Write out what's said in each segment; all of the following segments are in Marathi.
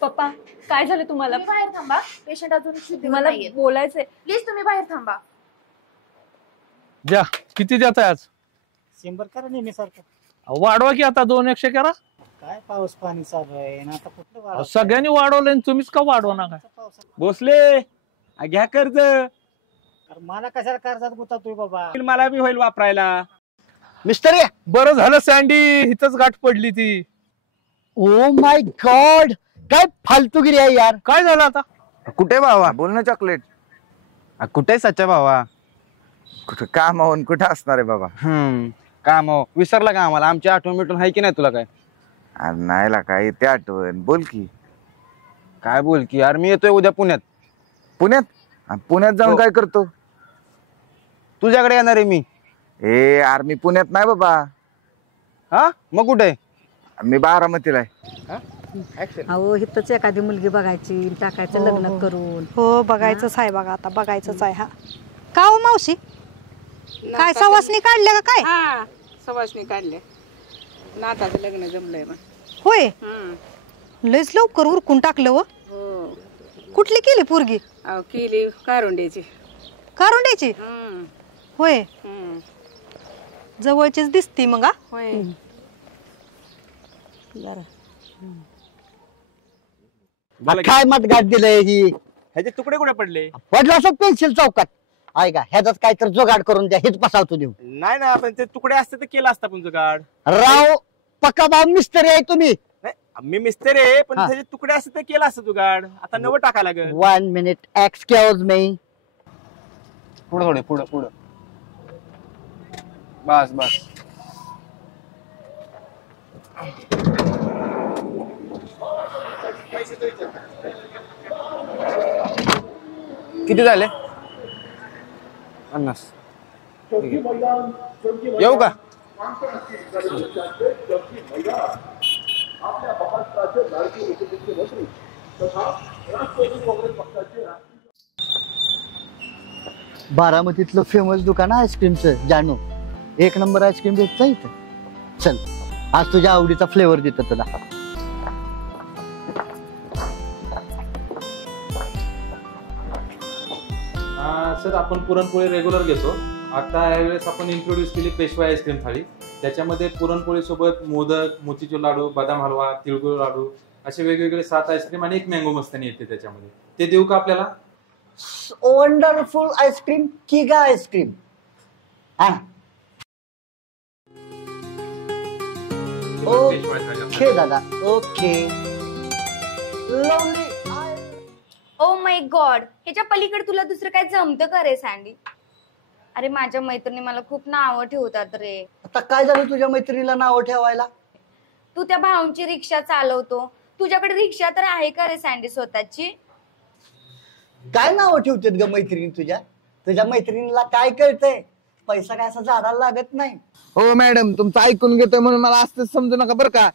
पप्पा काय झालं तुम्हाला? तुम्ही बाहेर थांबा, पेशंट अजून शुद्धीवर मला नाहीये. बोलायचंय. प्लीज तुम्ही बाहेर थांबा. द्या किती देताय आज? 100 करा नेहमीसारखं. वाढवा की आता 200 करा. काय पाऊस पाणी चालू आहे ना आता कुठलं वाढ सगळ्यांनी वाढवलं आणि तुम्हीच का वाढवा ना काय? भोसले घ्या कर्ज. मला कशाला कर्जात गुंतवतोय बाबा? मला बी होईल वापरायला. मिस्टर बरं झालं सँडी हिथच गाठ पडली ती. ओ माय गॉड, काय फालतूगिरी आहे यार. काय झालं आता? कुठे भावा? बोल ना चॉकलेट. कुठे सच्चा भावा? कुठे कामावून कुठे असणार आहे बाबा? काम विसरला का आम्हाला? आमची आठवण मिटून आहे की नाही तुला काय? नाही ला काय ते आठवण. बोल की. काय बोल की यार, मी येतोय उद्या पुण्यात. पुण्यात? पुण्यात जाऊन काय करतो? तुझ्याकडे येणार आहे मी. यार मी पुण्यात नाही बाबा. हा मग कुठे? मी बारामतीला आहे. अहो हिथंच एखादी मुलगी बघायची, टाकायचं लग्न करून. हो बघायचंच आहे बघा, आता बघायचंच आहे. हा का हो मावशी, काय सवासणी काढल्या का काय? हा सवासणी काढल्या, नाताचं लग्न जमलंय मग. होय, लयच लवकर उरकून टाकलं. हो कुठली केली पोरगी? केली कारुंड्याची. कारुंड्याची? होय, जवळचीच दिसती मग. होय. काय मत गाठ दिलंय ही? ह्याचे तुकडे कुठे पडले? पडलं असं पेन्सिल चौकात. आहे का ह्याचाच काय तर जोगाड करून द्या, हेच बसावतो देऊ. नाही ना, पण ते तुकडे असते तर केलं असतं पण जुगाड. राव पक्का भाव मिस्त्री आहे तुम्ही. मी मिस्त्री आहे, पण त्याचे तुकडे असते तर केलं असतं जुगाड. आता नवं टाकायला लागेल. 1 मिनिट एक्सक्यूज मी. पुढे थोडे पुढे पुढे. बस बस. किती झाले? 50. येऊ का? बारामतीतलं फेमस दुकान आईस्क्रीमचं जानू. 1 नंबर आईस्क्रीम भेटतं इथं. चल आज तुझ्या आवडीचा फ्लेवर देतो तुला. सर आपण पुरणपोळी रेग्युलर घेतो. आता यावेळेस आपण इंट्रोड्यूस केली पेशवा आईस्क्रीम थाळी. त्याच्यामध्ये पुरणपोळी सोबत मोदक, मोतीचूर लाडू, बदाम हलवा, तिळगुळ लाडू असे वेगवेगळे 7 आईस्क्रीम आणि 1 मँगो मस्तानी येते त्याच्यामध्ये. ते देऊ का आपल्याला? वंडरफुल आईस्क्रीम, किगा आईस्क्रीम. हा ओके दादा, okay. Lovely. Oh my god, ह्याच्या पलीकडे तुला दुसरं काय जमतं का रे सँडी? अरे माझ्या मैत्रिणी मला खूप नावं ठेवतात रे. आता काय झालं तुझ्या मैत्रिणीला नाव ठेवायला? तू त्या भाऊंची रिक्षा चालवतो, तुझ्याकडे रिक्षा तर आहे का रे सँडी स्वतःची? काय नाव ठेवतात ग मैत्रिणी तुझ्या? तुझ्या मैत्रिणीला काय कळतंय? पैसा काय असा झाडाला लागत नाही. हो मॅडम, तुमचं ऐकून घेतोय म्हणून मला असंच समजू नका बरं का.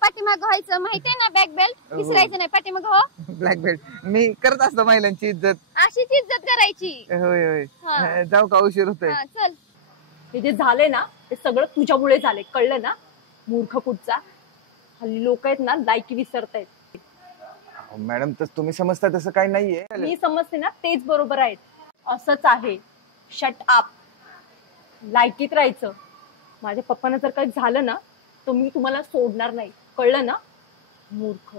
पाठीमाग व्हायचं माहितीये ना, बॅक बेल्ट विसरायचं नाही. पाठीमाग हो. ब्लॅक बेल्ट मी करत असतो महिलांची इज्जत. अशीच इज्जत करायची. होय होय. जाऊ का? उशीर होतोय. चल. हे जे झाले ना ते सगळं तुझ्यामुळे झाले, कळलं ना? मूर्ख कुठचा. हल्ली लोक आहेत ना लायकी विसरतायत. मॅडम तस तुम्ही समजता तसं काही नाहीये. मी समजते ना तेच बरोबर आहेत. असंच आहे. Shut up. लायकीत राहायचं. माझ्या पप्पांना जर काही झालं ना तर मी तुम्हाला सोडणार नाही, कळलं ना? मूर्ख.